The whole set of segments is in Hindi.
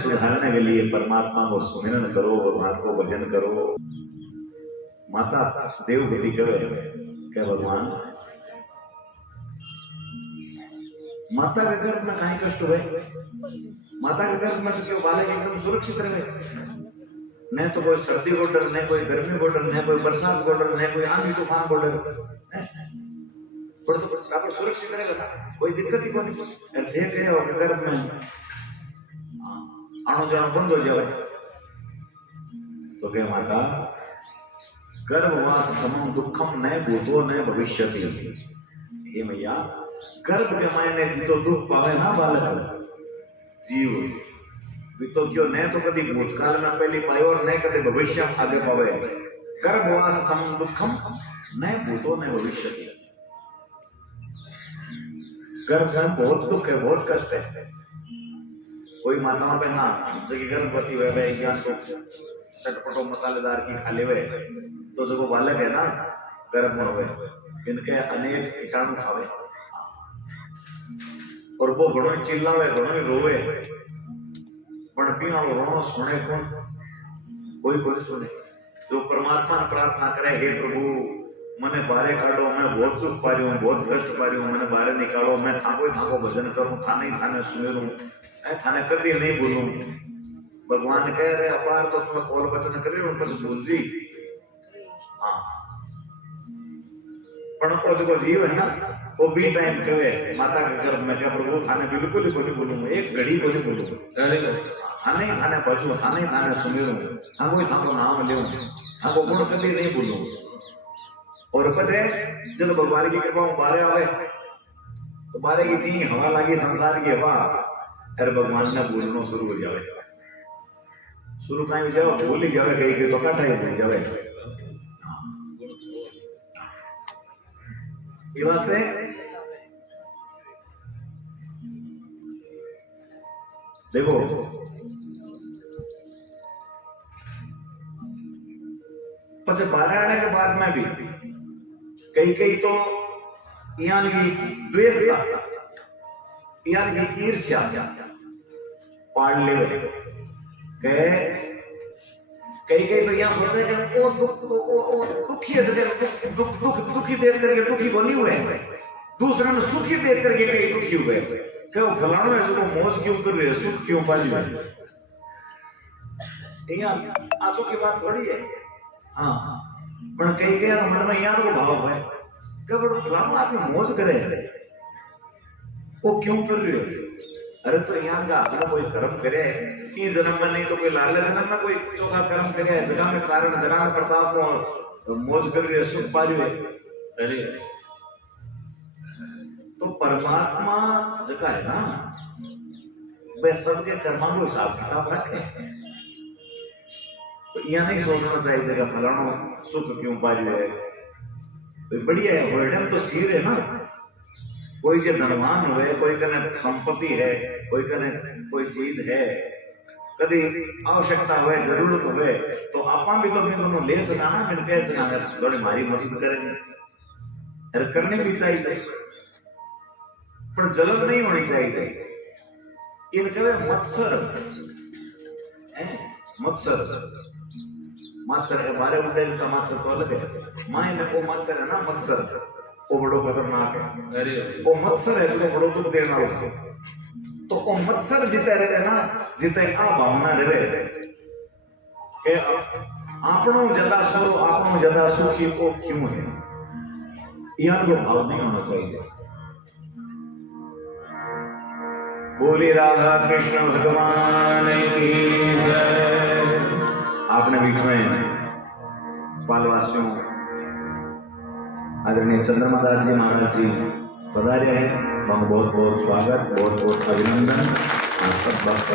सुधारने के लिए परमात्मा को सुमिरन करो, भगवान को भजन करो। माता देवगति करे क्या भगवान माता के गर्भ में कहीं कष्ट हुए, माता के गर्भ में तो क्यों बालक एकदम सुरक्षित रहे, न तो कोई सर्दी को डर, न कोई गर्मी को डर, न कोई बरसात को डर, न कोई आंधी तूफान को डर, पर तो बराबर सुरक्षित रहेगा, कोई दिक्कत ही नहीं। देखे और गर्भ में आनो जानो बंद हो जाए तो क्या माता गर्भवास समम दुखम न भूतो न भविष्यति। हे मैया गर्भ के मायने जितो दुख पावे ना बालक जीव भी तो क्यों न तो कभी भूतकाल में पहले पाए और न कभी भविष्य में आगे पावे। गर्भवास समम दुखम न भूतो न भविष्यति। गर्भ में बहुत दुख है, बहुत कष्ट है। कोई माताओं पे ना जो कि गर्भवती हुए वे ज्ञान को चटपटो मसालेदार की खा ले वे तो जो बालक है ना गर्भ में हुए इनके अनेक कीटाणु खावे और वो घणो चिल्लावे, घणो रोवे, पण पीना रोनो सुने कौन? कोई कोई सुने। जो परमात्मा ने प्रार्थना करे, हे प्रभु मने बारे काढो, मैं बहुत दुख पा रही हूँ, बहुत कष्ट पा रही हूँ, मैंने बारे निकालो, मैं थाको भजन करूं, थाने थाने सुमेरूं, थाने कभी नहीं बोलूं। भगवान कह रहे अपार तो तुम्हें कौल वचन करे उन पर भूल जी। हाँ पण जो जीव है ना वो बी टाइम कहे माता के गर्भ में क्या प्रभु थाने बिल्कुल ही नहीं बोलूं, एक घड़ी को नहीं बोलूं, थाने थाने बचू, थाने थाने सुमेरूं, थाको थाको नाम लेऊं, थाको गुण कभी नहीं बोलूं। और पचे जब भगवान की कृपा बारे आवे तो बारे की थी हवा लगी संसार की हवा, अरे भगवान ने बोलना शुरू हो जावे, शुरू कहीं भी जाओ बोली जावे, कहीं तो काटा ही बोल जावे। ये वास्ते देखो पचे बारह आने के बाद में भी कई तो यहाँ की द्वेष यहाँ की ईर्ष्या पाड़ ले कई तो यहाँ सोचे कि वो दुखी है, दुखी देख करके दुखी बनी हुए हैं, दूसरे ने सुखी देख करके कई दुखी हुए, क्या वो फलाना है जो मौज क्यों कर रहे हैं, सुख क्यों पा रहे हैं। यहाँ आंसू की बात थोड़ी है। हाँ पर कई मन में यहाँ को भाव है फलाना आदमी मौज करे वो क्यों कर रहे हो। अरे तो यहाँ का अपना कोई कर्म करे कि जन्म में नहीं तो कोई लाले जन्म में कोई चौका कर्म करे, जगह में कारण जगह में प्रताप को मौज कर रही है, सुख पा रही है। तो परमात्मा जगह है ना वह सबके कर्मा को हिसाब किताब रखे, तो यह नहीं सोचना चाहिए जगह फलाना सुख क्यों पा रही है। तो बढ़िया है वर्णन तो सिर है ना, कोई जो धनवान हुए, कोई कने संपत्ति है, कोई कने कोई चीज है, कभी आवश्यकता हुए जरूरत हुए तो आपा भी तो दोनों ले सका ना, फिर कह सका थोड़ी हमारी मदद करेंगे, अरे करनी भी चाहिए। पर जलन नहीं होनी चाहिए। इन कहे मत्सर मत्सर मत्सर है बारे उड़ेल का मत्सर तो अलग है। माए में वो मत्सर है ना, मत्सर वो बड़ो खतरनाक है। वो मत्सर है जो बड़ो दुख देना हो। तो वो मत्सर जिते रहे ना, जिते आ भावना रहे के आपनो ज्यादा सोरो आपनो ज्यादा सुखी वो क्यों है, यह भाव नहीं होना चाहिए। बोली राधा कृष्ण भगवान की जय। आपने बीच में पालवासियों आदरणीय चंद्रमा दास जी महाराज जी पधारे हैं, बहुत बहुत स्वागत, बहुत बहुत अभिनंदन। आप सब भक्त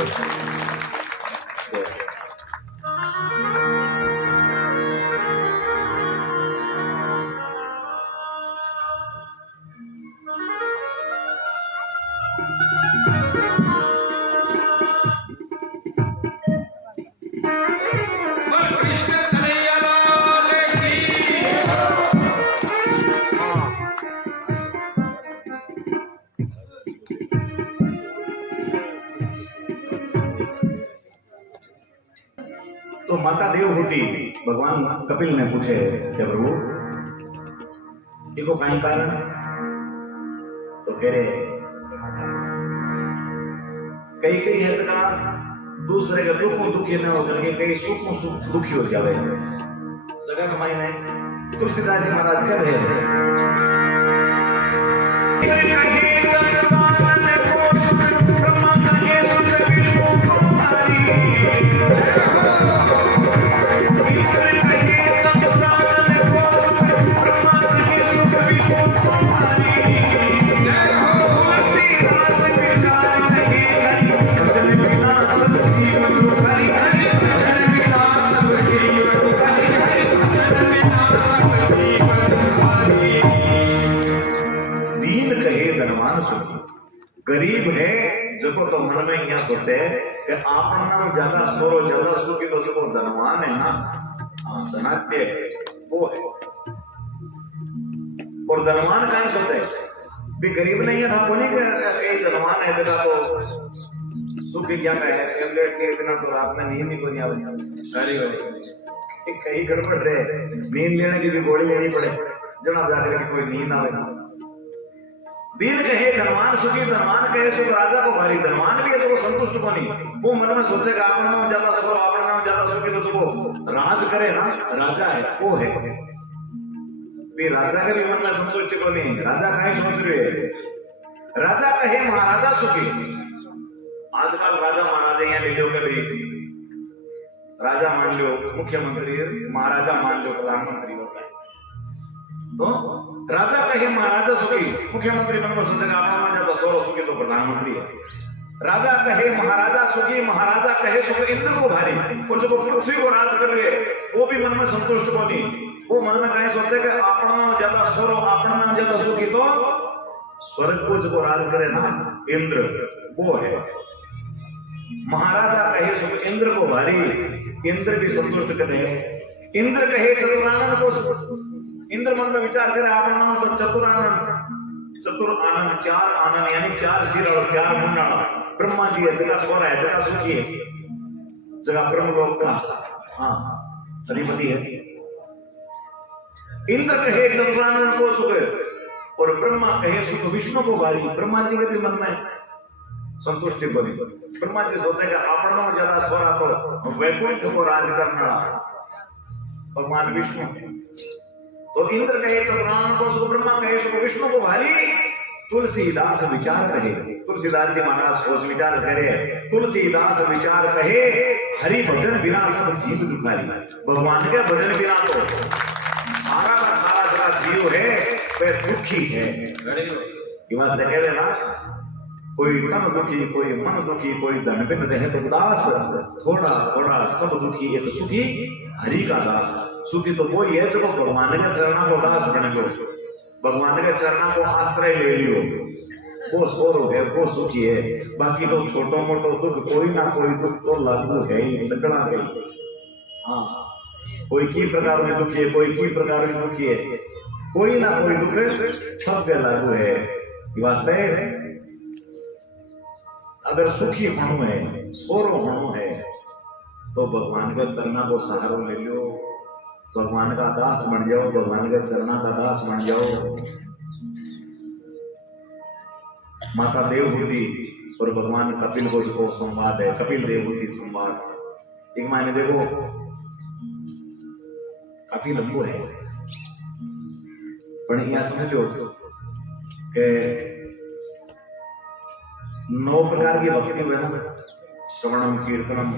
तो माता देवहूति भगवान कपिल ने पूछे कि प्रभु देखो कहीं कारण, तो कह रहे कई है जगह दूसरे का दुखों दुखी न होकर के कई सुखों सुख दुखी हो जावे। जगह कमाई नहीं तुलसीदास जी महाराज कह रहे गरीब है जब तो मन में यह सोचे कि आपना ज्यादा सोरो ज्यादा सुखी तो जो धनवान है ना, धनाट्य वो है। और धनवान कहाँ सोचे भी गरीब नहीं है था, बोली धनवान है जगह तो सुखी क्या कहे चंद्रेट के बिना तो रात में नींद ही को नहीं आवे। कहीं गड़बड़ रहे, नींद लेने की भी गोली लेनी पड़े जना जाकर के कोई नींद आवे। वीर कहे धनवान सुखी, धनवान कहे सुख राजा को भारी। धनवान भी है तो वो संतुष्ट को नहीं, वो मन में सोचेगा अपना नाम ज्यादा सुख अपना नाम ज्यादा सुखी तो वो राज करे ना, राजा है वो है। भी राजा के भी मन में संतुष्ट को नहीं, राजा कहीं सोच रहे है। राजा कहे महाराजा सुखी। आजकल राजा महाराजा यहाँ ले लो कभी राजा मान लो मुख्यमंत्री, महाराजा मान लो प्रधानमंत्री होता है। तो राजा कहे महाराजा सुखी, मुख्यमंत्री मन में सोचेगा अपना ज्यादा सोरो सुखी तो प्रधानमंत्री है। राजा कहे महाराजा सुखी, महाराजा कहे सुख इंद्र को भारी। और जो पृथ्वी को राज कर रहे वो भी मन में संतुष्ट को नहीं, वो मन में कहीं सोचेगा अपना ज्यादा सोरो अपना नाम ज्यादा सुखी तो स्वर्ग को जो राज करे ना इंद्र वो है। महाराजा कहे सुख इंद्र को भारी, इंद्र भी संतुष्ट करे। इंद्र कहे चतुरानंद को सुख, इंद्र मन में विचार करे अपना नाम तो चतुरानंद। चतुर आनंद, चार आनंद यानी चार सिर और चार मुंडा। ब्रह्मा जी है जगह सोरा है, जगह सुखी है, जगह ब्रह्मलोक का अधिपति है। इंद्र कहे चतुरानंद को सुख और ब्रह्मा कहे सुख विष्णु को भारी। ब्रह्मा जी के भी मन में संतुष्टि बनी। ब्रह्मा जी सोचेगा अपना ज्यादा सोरा तो वैकुंठ को राज करना भगवान विष्णु। तो इंद्र कहे चतुरानंद को सुख, ब्रह्मा कहे सुख विष्णु को भारी। तुलसीदास विचार कहे, तुलसीदास जी महाराज सोच विचार करे। तुलसीदास विचार कहे हरि भजन बिना सब जीव दुखारी। भगवान के भजन बिना तो सारा का सारा जरा जीव है वह दुखी है। से कह रहे ना कोई तन दुखी, कोई मन दुखी, कोई धन बिन रहे तो उदास। थोड़ा थोड़ा सब दुखी एक सुखी हरि का दास। सुखी तो वही है जो भगवान के चरणा को दास बन गयो, भगवान के चरणा को आश्रय ले लियो, वो स्वरूप है, वो सुखी है। बाकी तो छोटो मोटो दुख कोई ना कोई दुख तो लागू है ही, सगड़ा है। हाँ, कोई की प्रकार में दुखी है, कोई की प्रकार में दुखी है, कोई ना कोई दुख सबसे लागू है। वास्ते अगर सुखी होनो है, सोरो होनो है, तो भगवान के चरणा को सहारो ले लो, भगवान का दास बन जाओ, भगवान के चरणा का दास बन जाओ। माता देवहूति और भगवान कपिल को जो संवाद है, कपिल देवहूति संवाद, एक मायने देखो काफी लंबो है, पर यहाँ समझो कि 9 प्रकार की भक्ति हुए ना, श्रवणम कीर्तनम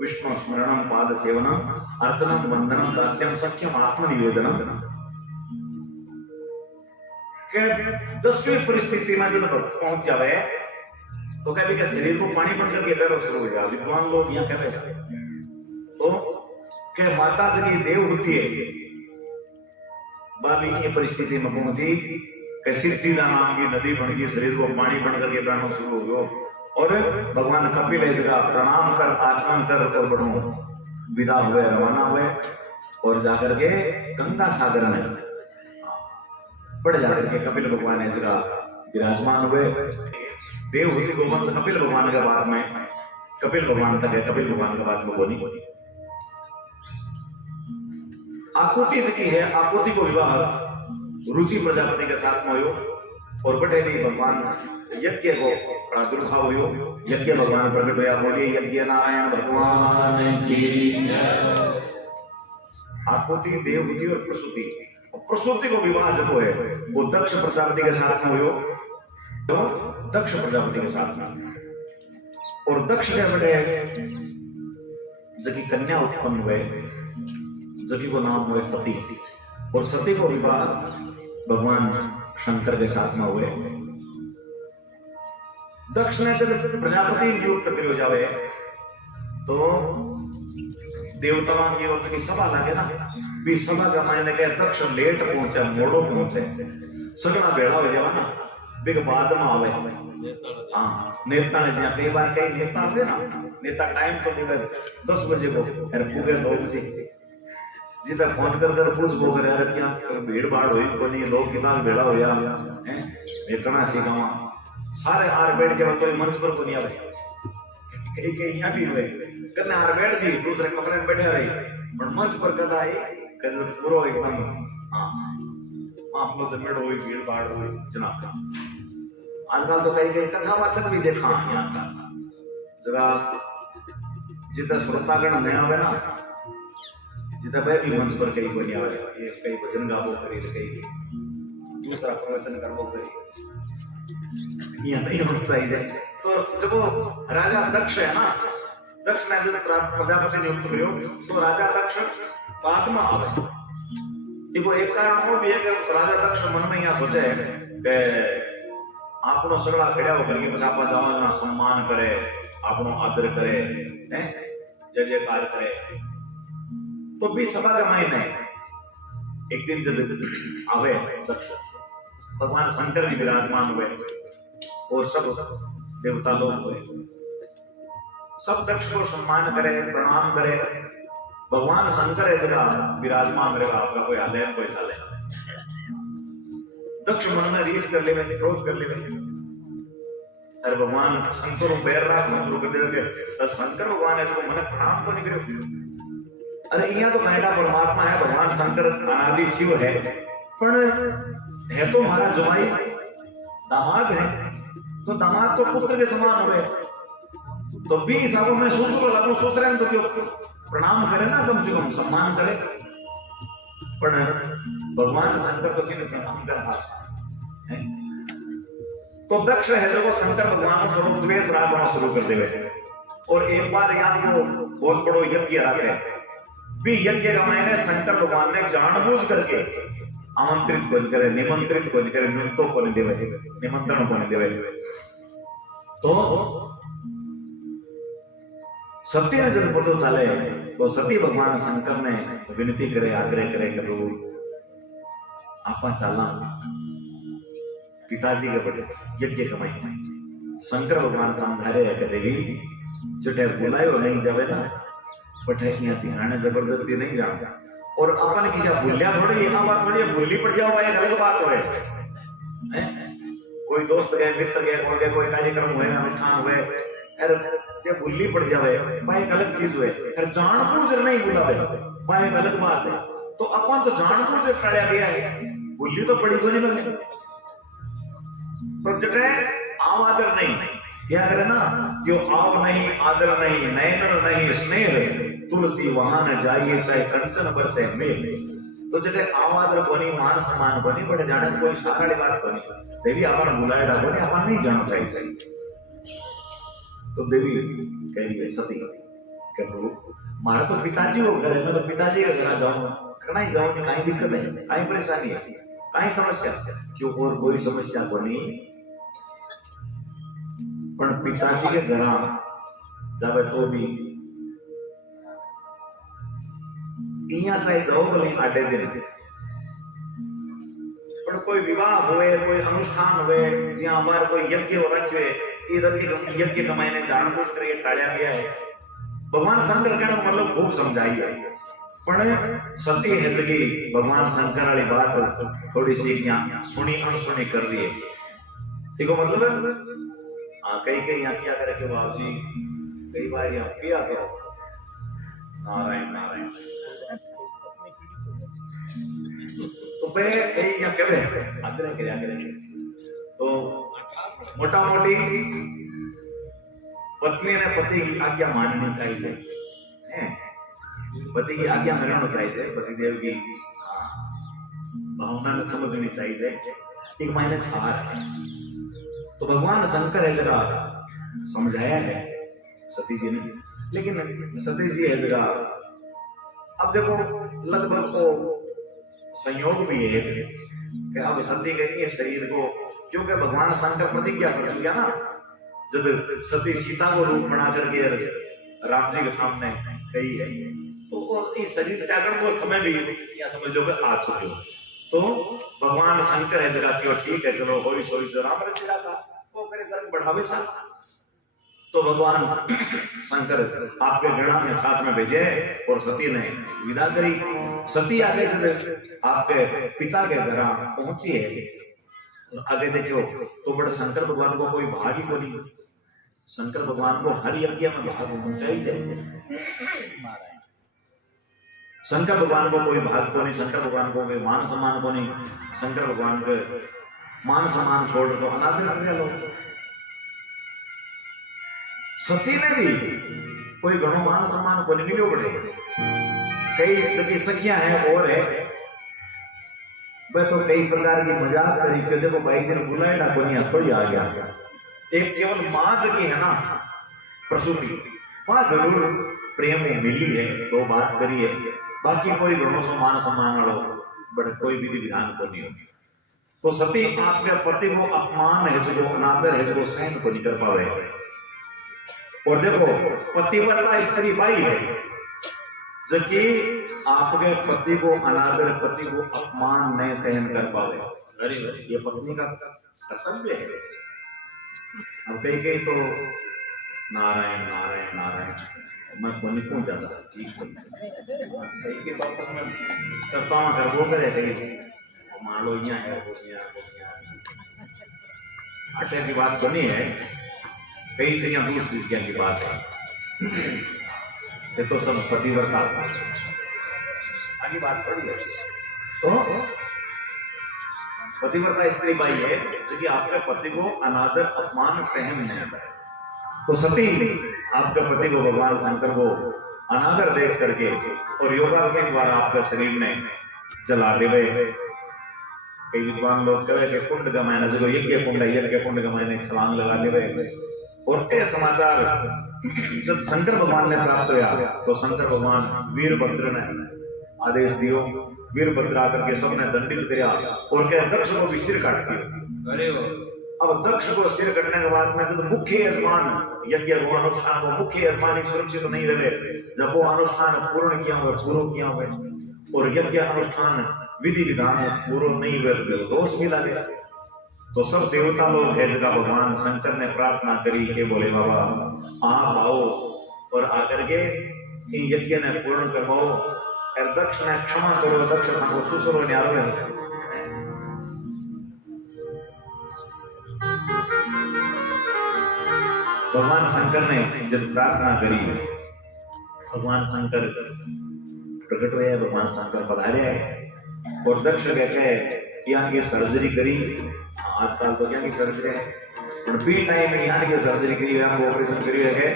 विष्णु स्मरणम पाद सेवनम अर्चनम वंदनम दास्यम सख्यम आत्मनिवेदनम। के 10वीं परिस्थिति में जब भक्त पहुंच जावे तो कभी के शरीर को पानी बन करके बैठो शुरू हो जाए। विद्वान लोग यहाँ कह रहे तो के माता जी की देवहूति है बाबी ये परिस्थिति में पहुंची कि सिद्धि नाम की नदी बन गई, शरीर को पानी बन करके बहना शुरू हो गया और भगवान कपिल है जगह प्रणाम कर, आचमन कर और बढ़ो विदा हुए, रवाना हुए और जाकर के गंगा सागर में पड़ जाकर के कपिल भगवान है जगह विराजमान हुए। देवहूति को वंश कपिल भगवान के बाद में कपिल भगवान तक है, कपिल भगवान के बाद में बोली आकुति की है। आकुति को विवाह रुचि प्रजापति के साथ में हो और बटे भी भगवान यज्ञ को प्रादुर्भाव हो, यज्ञ भगवान प्रकट हुआ, बोलिए यज्ञ नारायण भगवान की। आकुति, देवहूति और प्रसूति, प्रसूति को विवाह जब है वो दक्ष प्रजापति के साथ में हो, तो दक्ष प्रजापति के साथ में और दक्ष के बटे जबकि कन्या उत्पन्न हुए, जबकि वो नाम हुए सती और सती को विवाह भगवान शंकर के साथ में हुए। दक्ष ने जब प्रजापति नियुक्त हो जावे तो देवताओं की ओर की सभा लगे ना, भी सभा का मायने के दक्ष लेट पहुंचे, मोड़ो पहुंचे, सगना भेड़ा हो जावा ना, बिग बाद में आवे। हाँ, नेता ने जहाँ कई बार कई नेता आवे ना, नेता टाइम तो देवे 10 बजे को और पूरे 2 बजे जितना फोन कर पूछ वो करे अरे क्या भीड़ भाड़ हुई को नहीं, लोग कितना भेड़ा हो या हैं ये कना सी गांव सारे आर बैठ के तो मंच पर को नहीं आवे, कई यहाँ भी हुए कने आर बैठ थी दूसरे कमरे में बैठे रही पर मंच पर कदा आई कद पूरा एकदम। हाँ, आप लोग से मेड़ हुई, भीड़ भाड़ हुई जनाब। आजकल तो कई कथावाचक भी देखा यहाँ का जगह जितना श्रोतागण नया हुए ना, जितना वह भी मंच पर कहीं कोई आवे, ये कई भजन गावो करी, कई दूसरा प्रवचन करवो करी, यहाँ नहीं होना चाहिए। तो जब वो राजा दक्ष है ना, दक्ष ने जब प्रजापति नियुक्त करो तो राजा दक्ष बाद में आवे। देखो एक कारण वो भी है कि राजा दक्ष मन में यहाँ सोचे कि आपनो सगड़ा खड़ा होकर के आप जाओ ना सम्मान करे, आपनो आदर करे, जय जयकार करे। तो भी सभा का मायने एक दिन जब आवे दक्ष, भगवान शंकर जी विराजमान हुए और सब देवता लोग हुए, सब दक्ष को सम्मान करे, प्रणाम करे। भगवान शंकर है जगह विराजमान रहेगा, आपका कोई आलय कोई चाले। दक्ष मन में रीस कर ले, क्रोध कर ले, अरे भगवान शंकर पैर राख शुरू कर दे, शंकर भगवान है जो मन प्रणाम को नहीं करे। अरे यहाँ तो कहना परमात्मा है, भगवान शंकर अनादि शिव है, पर है तो हमारा जुमाई दामाद है, तो दामाद तो पुत्र के समान हुए, तो भी हिसाबों में सोच रहे हैं तो क्यों प्रणाम करे ना, कम से कम सम्मान करे। पर भगवान शंकर तो किन प्रणाम कर है। तो दक्ष है जो शंकर भगवान को थोड़ा द्वेष राखना शुरू कर देवे और एक बार यहाँ को बहुत बड़ो यज्ञ रखे भी। यज्ञ का मैंने शंकर भगवान ने जानबूझ करके आमंत्रित को नहीं करे, निमंत्रित को नहीं करे, निमंत्रण को नहीं देवे, निमंत्रण को नहीं देवे। तो सती ने जब पता चले तो सती भगवान शंकर ने विनती करे, आग्रह करे कि प्रभु आप चलना पिताजी के बड़े यज्ञ कमाई। शंकर भगवान समझा रहे हैं कि देवी जो बुलाए वो नहीं जावे ना, बटे ध्यान जबरदस्ती नहीं जाना और अपन किसी भूलिया थोड़ी बात थोड़ी भूली पड़ जाओ, एक अलग बात हो कोई दोस्त गए, मित्र गए, बोल गए, कोई कार्यक्रम हुए, अनुष्ठान हुए, अरे जब भूली पड़ जावे भाई एक अलग चीज हुए, अरे जानबूझ नहीं बुलावे भाई एक अलग बात है। तो अपन तो जानबूझ टळ्या गया है, भूली तो पड़ी तो नहीं लगे, पर जटे आव आदर नहीं, क्या करे ना, जो आव नहीं आदर नहीं नयन नहीं स्नेह, तुलसी वहां न जाइए चाहे कंचन बरसे मेल। तो जटे आव आदर कोनी, मान सम्मान कोनी, बड़े जाने कोई सारी बात कोनी, देवी अपन बुलाएड़ा कोनी, अपन नहीं जाना चाहिए। तो देवी कह रही है सती के प्रभु मारा तो पिताजी वो घर है, मैं तो पिताजी के घर जाऊंगा, करना ही जाऊंगी, कहीं दिक्कत है, कहीं परेशानी है, कहीं समस्या, क्यों और कोई समस्या को नहीं, पर पिताजी के घर जावे तो भी इया चाहे जाओ भले आटे दिन, पर कोई विवाह हुए, कोई अनुष्ठान हुए, जहां हमारे कोई यज्ञ हो रखे इधर के यज्ञ कमाने जानबूझ कर ये टाळ्या गया है। भगवान शंकर का मतलब खूब समझाई है, पर सती है लगी भगवान शंकर वाली बात थोड़ी सी यहाँ सुनी अनसुनी कर रही है। देखो मतलब कई कई यहाँ क्या करे कि बाबू जी कई बार यहाँ किया करो नारायण नारायण, तो पे कई यहाँ कहे आग्रह क्या करेंगे, तो मोटा मोटी पत्नी ने पति की आज्ञा माननी चाहिए, पति की आज्ञा मानना चाहिए, पतिदेव की भावना ने समझनी चाहिए, एक मायने सार है। तो भगवान शंकर है जगह समझाया है सती जी ने, लेकिन सती जी है जगह अब देखो लगभग तो संयोग भी है कि अब सती कही है शरीर को, क्योंकि भगवान शंकर प्रतिज्ञा कर चुका ना, जब सती सीता को रूप बना करके राम जी के सामने गई है, तो इस शरीर त्यागन को समय भी या समझ लो कि आ चुके हो, तो भगवान शंकर है जगह क्यों ठीक है चलो होई सोई जो राम रचिया का वो करे कर्म बढ़ावे साथ, तो भगवान शंकर आपके गणा में साथ में भेजे और सती ने विदा करी। सती आगे जब आपके पिता के घर पहुंची है, आगे देखो तो बड़े शंकर भगवान को कोई भाग ही को नहीं, शंकर भगवान को हर यज्ञ में भाग होना चाहिए, शंकर भगवान को कोई भाग को नहीं, शंकर भगवान को कोई मान सम्मान को नहीं, शंकर भगवान के मान सम्मान छोड़ तो अनादर करने लोग। सती ने भी कोई घणो मान सम्मान को नहीं मिलो बड़े, कई जगह सखियां हैं और है वह तो कई प्रकार की मजाक करी कि देखो भाई दिन बुलाएगा को नहीं थोड़ी आ गया, एक केवल मां जगी है ना प्रसूति, वहां जरूर प्रेम मिली है तो बात करी है, बाकी कोई घणो सो मान सम्मान वालों बड़े कोई विधि विधान को नहीं होगी। तो सती आपके पति को अपमान है जो अनादर है जो सहन को नहीं कर पावे, और देखो पतिव्रता स्त्री बाई है जबकि आपके पति को अनादर पति को अपमान नहीं सहन कर पावे, अरे ये पत्नी का कर्तव्य है। अब कई कई तो नारायण नारायण नारायण मैं बनी क्यों जाता ठीक कई के बात में करता हूँ कर वो करे कहीं मान लो यहाँ है वो आटे की बात बनी है, कई से यहाँ दूसरी की बात है, ये तो सब पतिव्रता आगे बात पड़ी है। तो पतिव्रता स्त्री बाई है जो आपके पति को अनादर अपमान सहन नहीं आता है, तो सती आपके पति को भगवान शंकर को अनादर देख करके और योगा के द्वारा आपके शरीर में जला दे गए। कई विद्वान लोग कहे कि कुंड का मैंने जो यज्ञ कुंड का मैंने छलांग लगा दे गए, और ये समाचार जब शंकर भगवान ने प्राप्त हुआ तो शंकर भगवान वीरभद्र ने आदेश दियो, वीरभद्र आकर के सबने दंडित किया और क्या दक्ष को भी सिर काट दिया। अरे अब दक्ष को सिर कटने के बाद में जब मुख्य यजमान यज्ञ को अनुष्ठान को मुख्य यजमान सुरक्षित तो नहीं रहे, जब वो अनुष्ठान पूर्ण किया हुए पूर्ण किया हुए और यज्ञ अनुष्ठान विधि विधान पूर्ण नहीं हुए दोष मिला गया, तो सब देवता लोग है जगह भगवान शंकर ने प्रार्थना करी कि बोले बाबा आप आओ और आकर के इन यज्ञ ने पूर्ण करवाओ, और दक्ष ने क्षमा करो, दक्ष को सुसरो न्यारो है भगवान शंकर ने जब प्रार्थना करी, भगवान शंकर प्रकट हुए, भगवान शंकर पधारे है और दक्ष कहते हैं यहाँ की सर्जरी करी। आजकल तो यहाँ की सर्जरी है, पर बी टाइम यहाँ की सर्जरी करी, यहाँ को ऑपरेशन करी है,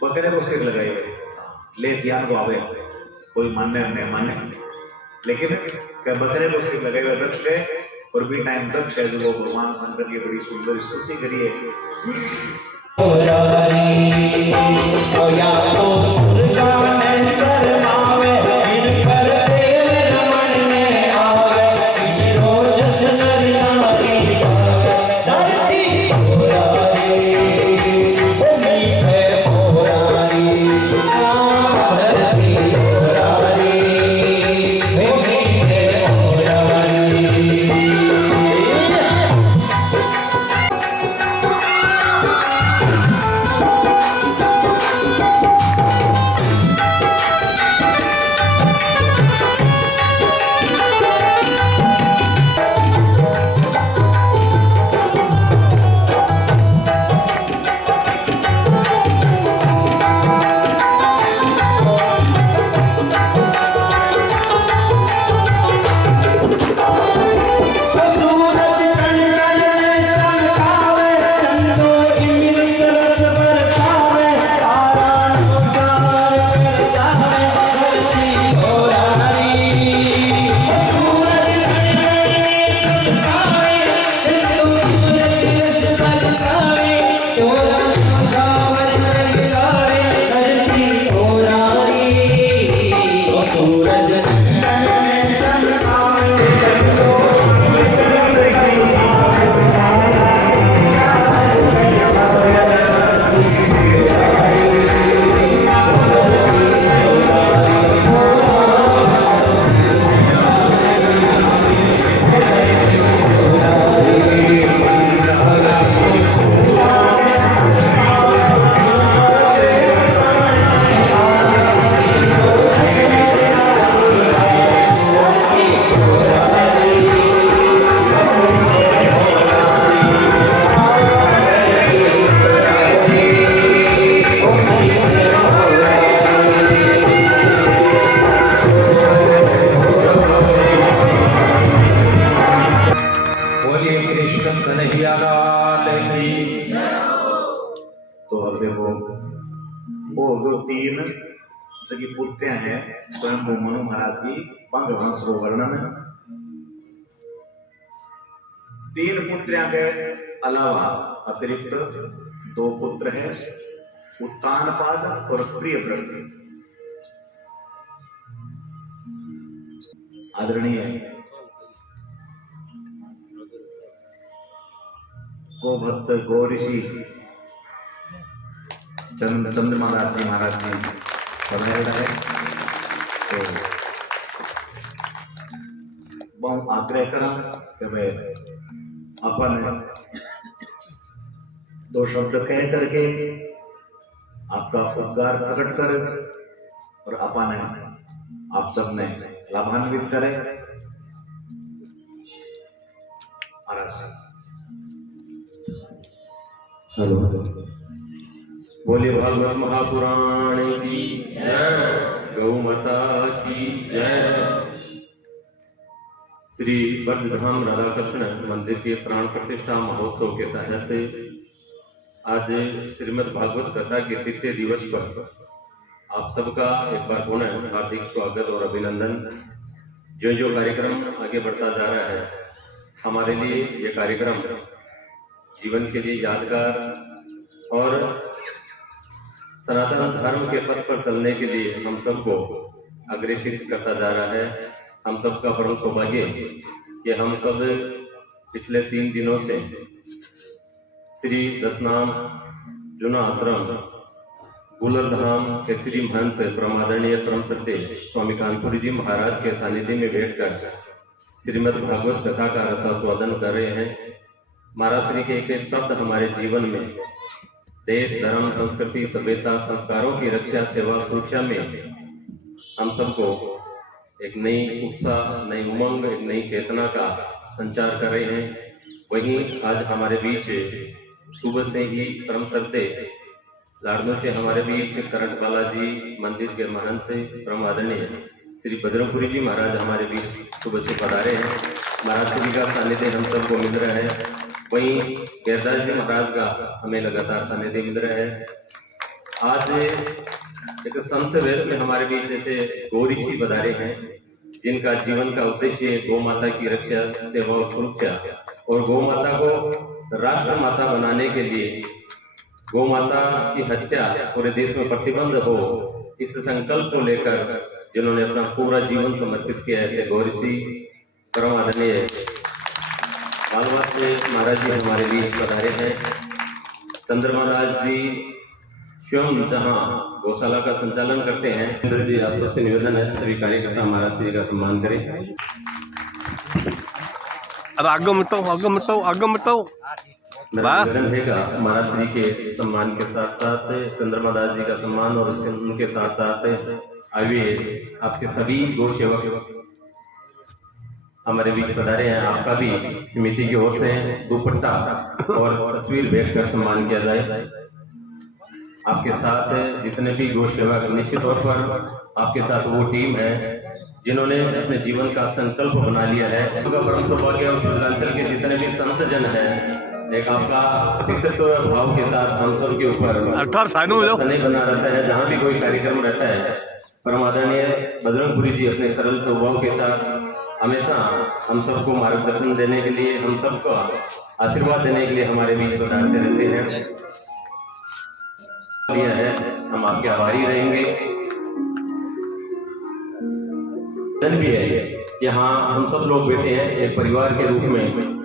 बकरे को सिर लगाए हुए ले ज्ञान को आवे, कोई मान्य नहीं मान्य, लेकिन क्या बकरे को सिर लगाए हुए दक्ष है और बी टाइम दक्ष है जो भगवान शंकर की बड़ी सुंदर स्तुति करी है। तो अब देखो वो जो तीन जगह पुत्र हैं स्वयं को मनु महाराज की पंग वंश को वर्णन, तीन पुत्र के अलावा अतिरिक्त दो पुत्र हैं उत्तानपाद और प्रियव्रत। आदरणीय गोभक्त गो ऋषि चंद्रमा दास जी महाराज जी पधारेला है, तो बहुत आग्रह करा कि मैं अपन दो शब्द कह करके आपका उपकार प्रकट कर और अपन आप सबने लाभान्वित करे। हेलो, बोले भागवत महापुराण की जय, गौ माता की जय। श्री ब्रजधाम राधा कृष्ण मंदिर के प्राण प्रतिष्ठा महोत्सव के तहत आज श्रीमद् भागवत कथा के तृतीय दिवस पर आप सबका एक बार पुनः हार्दिक स्वागत और अभिनंदन। जो जो कार्यक्रम आगे बढ़ता जा रहा है, हमारे लिए ये कार्यक्रम जीवन के लिए यादगार और सनातन धर्म के पथ पर चलने के लिए हम सबको अग्रेसित करता जा रहा है। हम सबका परम सौभाग्य कि हम सब पिछले 3 दिनों से श्री दशनाम जूना आश्रम गुलर धाम के श्री महंत परमादरणीय परम सत्य स्वामी कानपुरी जी महाराज के सानिध्य में बैठकर श्रीमद् भागवत कथा का रसास्वादन कर रहे हैं। महाराज श्री के एक एक शब्द हमारे जीवन में देश, धर्म, संस्कृति, सभ्यता, संस्कारों की रक्षा, सेवा, सुरक्षा में हम सबको एक नई उत्साह, नई उमंग, एक नई चेतना का संचार कर रहे हैं। वहीं आज हमारे बीच सुबह से ही परम श्रद्धे लाडनों से हमारे बीच करंट बालाजी मंदिर के महंत परम आदरणीय श्री बजरंगपुरी जी महाराज हमारे बीच सुबह से पधारे हैं। महाराज जी का सानिध्य हम सबको मिल रहा है। वहीं गैरदास जी महाराज का हमें लगातार सानिध्य मिल रहा है। आज एक संत वेश में हमारे बीच जैसे गौ ऋषि पधारे हैं, जिनका जीवन का उद्देश्य गौ माता की रक्षा, सेवा और सुरक्षा और गौ माता को राष्ट्र माता बनाने के लिए गौ माता की हत्या पूरे देश में प्रतिबंध हो, इस संकल्प को लेकर जिन्होंने अपना पूरा जीवन समर्पित किया है, ऐसे गौ ऋषि परम आदरणीय मालवा से महाराज जी हमारे बीच पधारे हैं। चंद्रमा दास जी स्वयं जहाँ गौशाला का संचालन करते हैं। इंद्र जी, आप सबसे निवेदन है सभी कार्यकर्ता महाराज जी का सम्मान करें। आगे मिटाओ मेरा निवेदन रहेगा महाराज जी के सम्मान के साथ साथ चंद्रमा दास जी का सम्मान और उनके साथ साथ आइए आपके सभी गौ सेवक हमारे बीच पधारे हैं। आपका भी समिति की ओर से दुपट्टा और तस्वीर भेंट कर सम्मान किया जाए। आपके साथ जितने भी गौ सेवक, निश्चित तौर पर आपके साथ वो टीम है जिन्होंने अपने जीवन का संकल्प बना लिया है। उनका परम सौभाग्य और मिथिलांचल के जितने भी संत जन हैं, एक आपका व्यक्तित्व भाव के साथ हम सब के ऊपर नहीं बना रहता है। जहाँ भी कोई कार्यक्रम रहता है, परम आदरणीय बजरंगपुरी जी अपने सरल स्वभाव के साथ हमेशा हम सबको मार्गदर्शन देने के लिए, हम सबको आशीर्वाद देने के लिए हमारे बीच पधारते रहते हैं। यह है, हम आपके आभारी रहेंगे। धन भी है यहाँ हम सब लोग बैठे हैं एक परिवार के रूप में।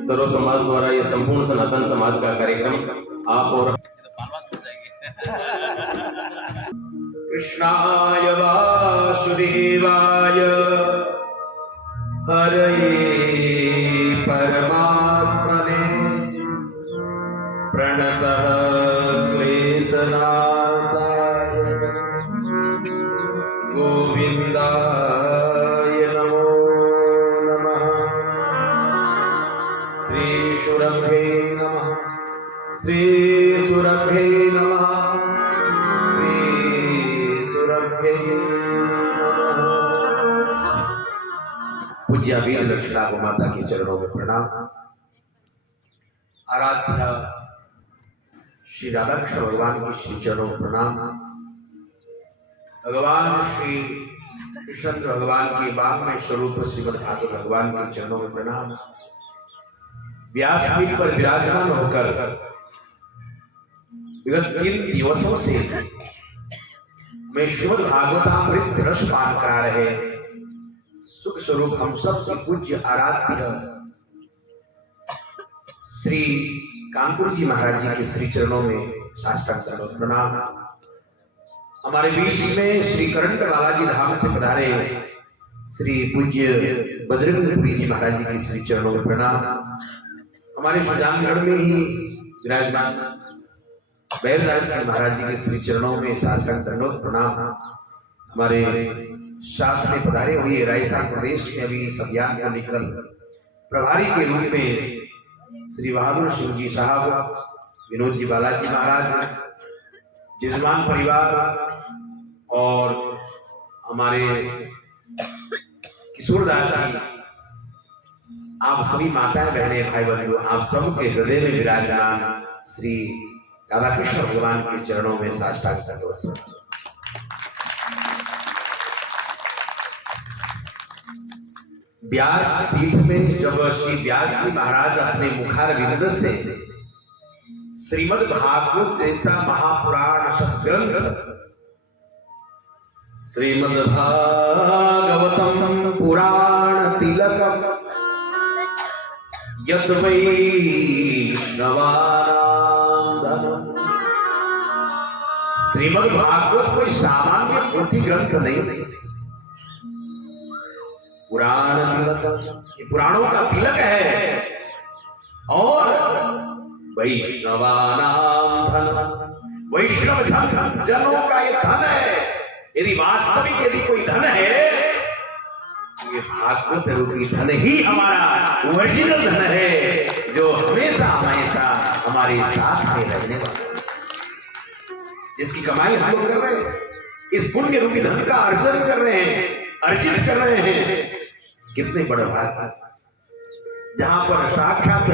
सर्व समाज द्वारा ये संपूर्ण सनातन समाज का कार्यक्रम आप और कृष्णाय वासुदेवाय हरये परमात्मने प्रणतः क्लेशनाशाय गोविन्दाय नमो नमः। श्रीशुरभे नमः, श्रीशुरभे नमः, श्रीशुरभे नमः। पूज्य वीर दक्षिणा गौ माता के चरणों में प्रणाम। आराध्य श्री राधाकृष्ण भगवान के श्री चरणों में प्रणाम। भगवान श्री कृष्ण भगवान के वाङ्मय स्वरूप श्रीमद् भागवत भगवान के चरणों में प्रणाम। व्यासपीठ पर विराजमान होकर विगत 3 दिवसों से मैं श्रीमद् भागवतामृत रस पान करा रहे सुख स्वरूप हम सब के पूज्य आराध्य श्री कानपुर जी महाराज जी के श्री चरणों में साष्टांग दंडवत प्रणाम। हमारे बीच में श्री करंट बालाजी धाम से पधारे श्री पूज्य बजरंगपुरी जी महाराज जी के श्री चरणों में प्रणाम। हमारे सुजानगढ़ में ही विराजमान बैरदास जी महाराज जी के श्री चरणों में साष्टांग दंडवत प्रणाम। हमारे साथ में पधारे हुए राजस्थान प्रदेश में अभी इस अभियान को लेकर प्रभारी के रूप में श्री बहादुर सिंह जी साहब, विनोद जी बालाजी महाराज, जजमान परिवार और हमारे किशोरदास जी, आप सभी माताएं बहनें भाई बंधु, आप सबके हृदय में विराजमान श्री राधाकृष्ण भगवान के चरणों में साष्टांग दंडवत। व्यास पीठ में जब श्री व्यास जी महाराज अपने मुखारविंद से श्रीमद् भागवत जैसा महापुराण सद्ग्रंथ श्रीमद् भागवतम पुराण तिलकम यत् वैष्णवानां धनम्। श्रीमद् भागवत कोई सामान्य पोथी ग्रंथ नहीं, पुराण तिलक, ये पुराणों का तिलक है और वैष्णवानां धन, वैष्णव धन जनों का ये धन है। यदि वास्तविक यदि कोई धन है, ये भागवत रूपी धन ही हमारा ओरिजिनल धन है, जो हमेशा हमेशा हमारे साथ में रहने वाला, जिसकी कमाई हम लोग कर रहे हैं, इस पुण्य रूपी धन का अर्जन कर रहे हैं, अर्जित कर रहे हैं। कितने बड़े भाग, जहां पर साक्षात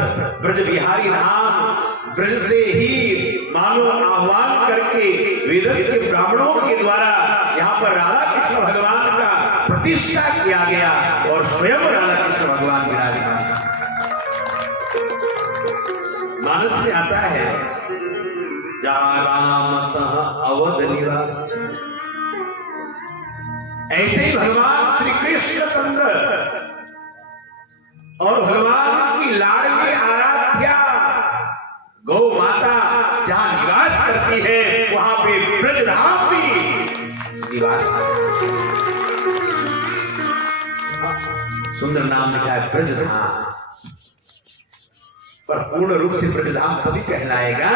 ब्रज बिहारी धाम ब्रज से ही मानो आह्वान करके वेद के ब्राह्मणों के द्वारा यहाँ पर राधा कृष्ण भगवान का प्रतिष्ठा किया गया और स्वयं राधा कृष्ण भगवान विराजमान। मानस से आता है जहां राम तहाँ अवध निवास, ऐसे ही भगवान श्री कृष्ण चंद्र और भगवान की लाडली आराध्या गौ माता जहां निवास करती है, वहां पे ब्रजधाम भी निवास। सुंदर नाम लिखा है ब्रजधाम, पर पूर्ण रूप से ब्रजधाम तभी कहलाएगा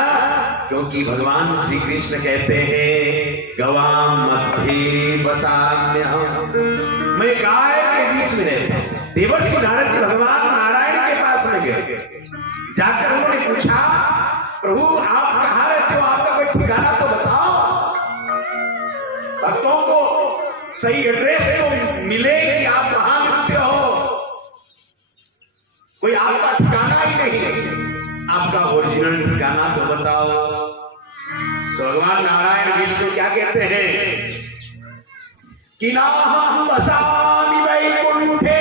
क्योंकि भगवान श्री कृष्ण कहते हैं गवाम मध्य बसाम्यहम्, मैं गाय के बीच में रहता हूं। देवर्षि नारद जी भगवान नारायण के पास में गए, जाकर उन्होंने पूछा प्रभु आप कहाँ रहते हो, आपका कोई ठिकाना तो बताओ, भक्तों को सही एड्रेस तो मिले कि आप कहाँ मिलते हो, कोई आपका ठिकाना ही नहीं, आपका ओरिजिनल ठिकाना तो बताओ। तो भगवान नारायण विष्णु क्या कहते हैं कि नाहं वसामि वैकुंठे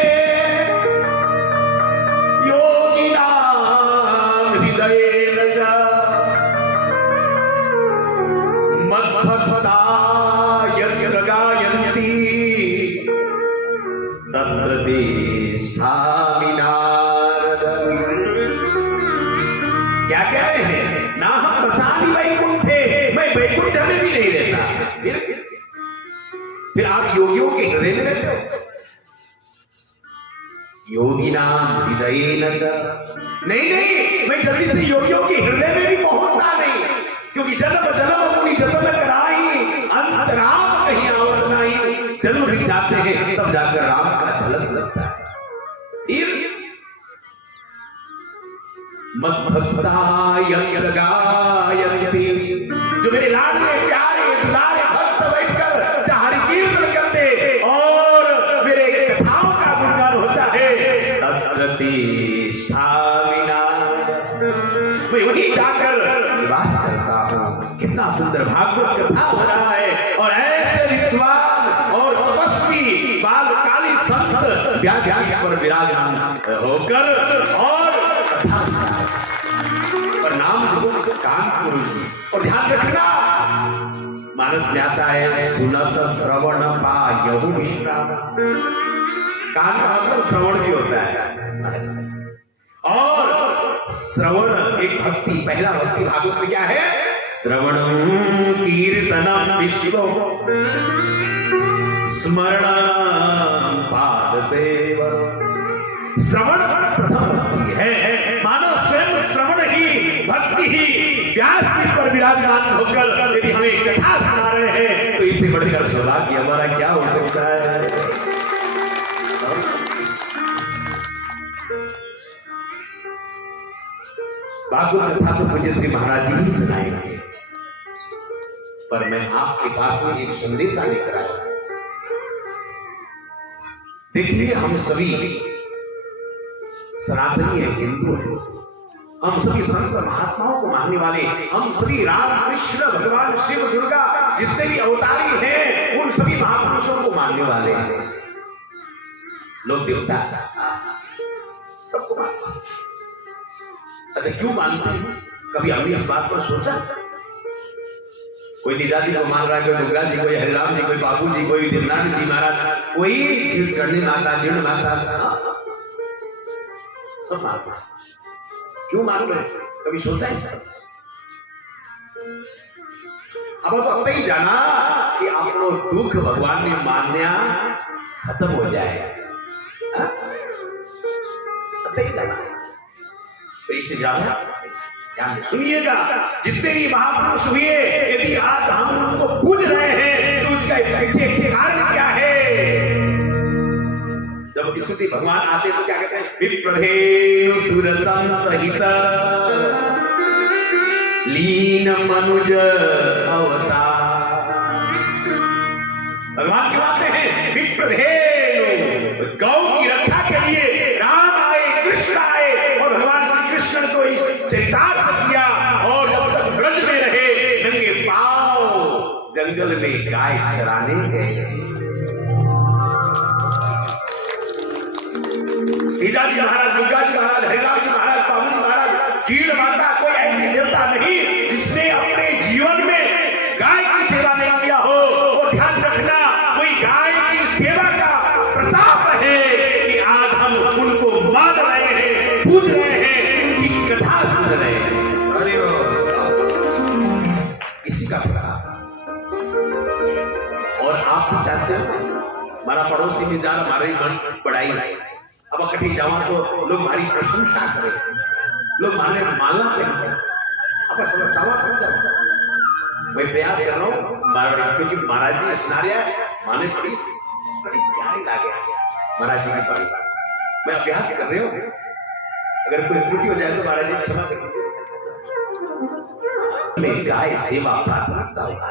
क्या कह रहे हैं, ना हम बसानी वैकुंठे, मैं वैकुंठ में भी नहीं रहता। फिर आप योगियों के हृदय में रहते हो, योगी नाम हृदय न नहीं, मैं जल्दी से योगियों के हृदय में भी पहुंचता नहीं, क्योंकि जन्म जन्म अपनी जन्म कराई अंत राम कहीं आवत नहीं, जन्म भी जाते हैं तब जाकर राम का झलक लगता है। मत भक्ताय गायन्ति, जो मेरे लाडले प्यारे दुलारे भक्त बैठकर जहाँ हरि कीर्तन करते और मेरे कथाओं का गुणगान होता है, तत्रति स्थामिना, मैं वहीं जाकर निवास करता हूँ। कितना सुंदर भागवत कथा हो रहा है, और ऐसे विद्वान और तपस्वी बालकाली संत व्यास पर विराजमान होकर और नाम कान और ध्यान रखना, मानस में आता है सुनत श्रवण पायहु विश्राम, कान का मतलब श्रवण भी होता है, और श्रवण एक भक्ति, पहला भक्ति भागवत में क्या है, श्रवणं कीर्तनं विष्णु स्मरणं पाद सेवन, श्रवण प्रथम भक्ति है। मानव स्वयं श्रवण ही भक्ति ही व्यास पर विराजमान होकर यदि हमें कथा सुना रहे हैं तो इससे बढ़कर सौभाग्य हमारा क्या हो सकता है। भागवत कथा तो मुझे श्री महाराज जी ही सुनाएंगे, पर मैं आपके पास में एक संदेशा लेकर आया। देखिए, हम सभी सनातनी है, हिंदू है, हम सभी संत महात्माओं को मानने वाले, हम सभी राम कृष्ण भगवान शिव दुर्गा जितने भी अवतारी हैं उन सभी महापुरुषों को मानने वाले हैं। लोग देवता सबको मानते हैं। अच्छा, क्यों मानते हैं? कभी हमने इस बात पर सोचा? कोई लीला जी को मान रहा है, कोई दुर्गा जी, कोई हरिराम जी, कोई बाबू जी, कोई दिलनाथ जी महाराज, कोई करणी माता, जीर्ण माता, सब मान रहे। क्यों मान रहे? कभी सोचा इसका? अब तो अब ही जाना कि आपको दुख भगवान ने मान्या खत्म हो जाएगा। तो इससे ज्यादा ध्यान सुनिएगा, जितने भी महापुरुष हुए, यदि आज हम उनको पूज रहे हैं तो उसका पीछे कारण क्या है? जब स्तुति भगवान आते तो क्या कहते हैं? विप्रहे सुर संहित लीन मनुज अवतार। भगवान की बातें हैं, विप्रधेनु, गौ की रक्षा के लिए राम आए, कृष्ण आए और भगवान श्री कृष्ण को इस चरितार्थ किया और जब तक ब्रज में रहे नंगे पांव जंगल में गाय चराने गए। सीता जी महाराज, दुर्गा जी महाराज, हरिराम जी महाराज, पावन जी महाराज, कीड़ माता, कोई ऐसी देवता नहीं जिसने अपने जीवन में गाय की सेवा नहीं किया हो। और ध्यान रखना, कोई गाय की सेवा का प्रताप है कि आज हम उनको मान रहे हैं, पूज रहे हैं, उनकी कथा सुन रहे हैं। अरे इसी का प्रताप। और आप भी चाहते हो हमारा पड़ोसी में जान हमारे मन बढ़ाई रहे, अब कहीं जाओ तो लोग हमारी प्रशंसा करें, लोग माने माला पहने, अब समझावा हो जाओ। मैं प्रयास कर रहा हूँ क्योंकि महाराज जी स्नारिया माने बड़ी प्यारी लागे महाराज जी की पारी। मैं अभ्यास कर रहे हूँ, अगर कोई त्रुटि हो जाए तो महाराज जी क्षमा करें। में गाय सेवा प्रार्थना होगा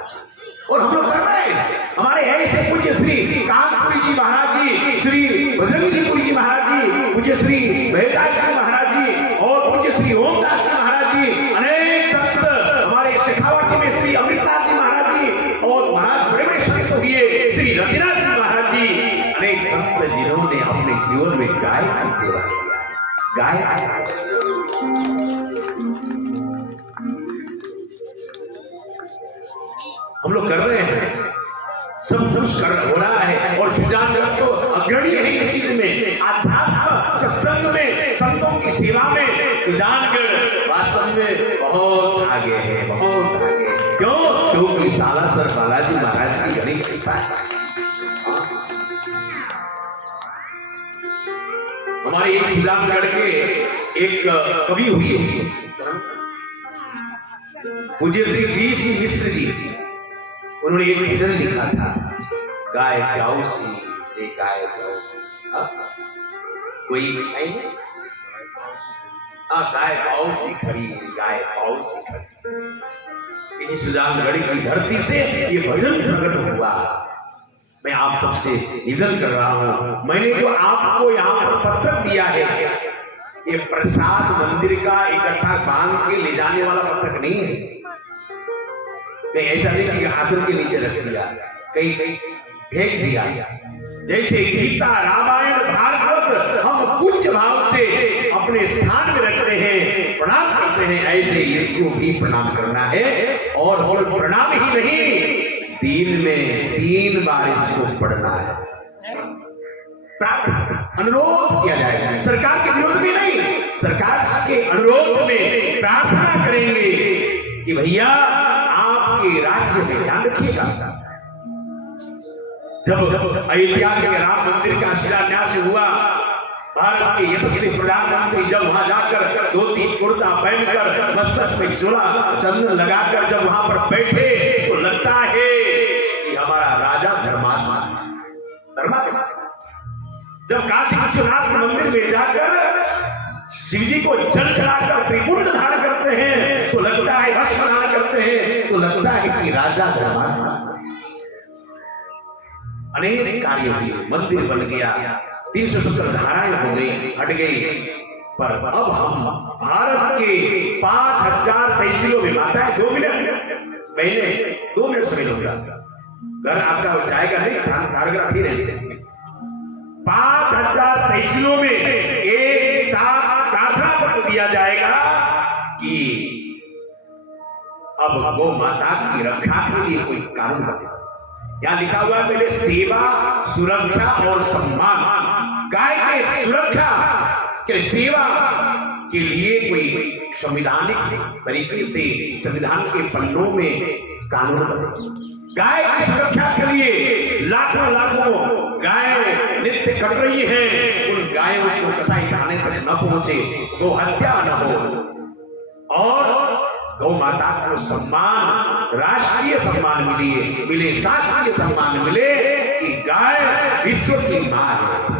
और हम लोग कर रहे हैं। हमारे ऐसे पूज्य श्री कामपुरी जी महाराज जी, श्री बजरंगी जी पुरी जी महाराज जी, पूज्य श्री भैरदास जी महाराज जी और पूज्य श्री ओमदास जी महाराज जी, अनेक संत हमारे शेखावाटी में श्री अमृतनाथ जी महाराज जी और महाराज बड़े बड़े संत हुए श्री रतिनाथ जी महाराज जी, अनेक संत जिन्होंने अपने जीवन में गाय की सेवा किया है। गाय की सेवा हम लोग कर रहे हैं, सब कुछ कर हो रहा है और सुजान जगत तो अग्रणी है इस चीज में, आध्यात्म सत्संग में, संतों की सेवा में सुजानगढ़ वास्तव में बहुत आगे है, बहुत आगे। क्यों? क्योंकि सालासर बालाजी महाराज की बड़ी कृपा है। हमारे एक सुजानगढ़ के एक कवि हुए पूज्य श्री वी मिश्र जी, उन्होंने एक भजन लिखा था, गाय प्याऊसी ले गाय प्याऊसी। कोई मिठाई है? गाय प्याऊसी खड़ी, गाय प्याऊसी खड़ी। इसी सुजानगढ़ की धरती से ये भजन प्रकट हुआ। मैं आप सबसे निवेदन कर रहा हूं, मैंने जो आपको यहाँ पर पत्र दिया है, ये प्रसाद मंदिर का इकट्ठा बांध के ले जाने वाला पत्रक नहीं है। नहीं, ऐसा नहीं कि आसन के नीचे रख दिया, कहीं फेंक दिया। जैसे गीता, रामायण, भागवत हम पूज्य भाव से अपने स्थान में रखते हैं, प्रणाम करते हैं, ऐसे इसको भी प्रणाम करना है। और प्रणाम ही नहीं, दिन में 3 बार इसको पढ़ना है। अनुरोध किया जाएगा, सरकार के विरोध में नहीं, सरकार के अनुरोध में प्रार्थना करेंगे कि भैया आपके राज्य में ध्यान रखिएगा। जब अयोध्या के राम मंदिर का शिलान्यास हुआ, भारत के यशस्वी प्रधानमंत्री जब वहां जाकर धोती कुर्ता पहनकर मस्तक में चूड़ा चंदन लगाकर जब वहां पर बैठे तो लगता है कि हमारा राजा धर्मात्मा। जब काशी विश्वनाथ मंदिर में जाकर शिव जी को जल चढ़ाकर त्रिपुंड धारण करते हैं तो लगता है, भस्म धारण करते हैं तो लगता है कि राजा धर्मात्मा। अनेक कार्य हुए, मंदिर बन गया, 370 धाराएं हो गई, हट गई। पर अब हम भारत के 5000 तहसीलों में, माता है 2 मिनट, महीने 2 मिनट समय लूंगा, घर आपका जाएगा नहीं, ध्यान फिर ऐसे 5000 तहसीलों में एक साथ प्रार्थना पत्र दिया जाएगा कि अब गौ माता की रक्षा के लिए कोई कानून बने। यहाँ लिखा हुआ है मेरे सेवा, सुरक्षा और सम्मान। गाय के सुरक्षा के सेवा के लिए कोई संविधानिक तरीके से संविधान के पन्नों में कानून बने। गाय की सुरक्षा के लिए लाखों गाय नित्य कट रही है, उन गायों को कसाई खाने तक न पहुंचे, गौ हत्या न हो और गौ माता को सम्मान, राष्ट्रीय सम्मान मिले, शासकीय सम्मान मिले कि गाय विश्व की मां है।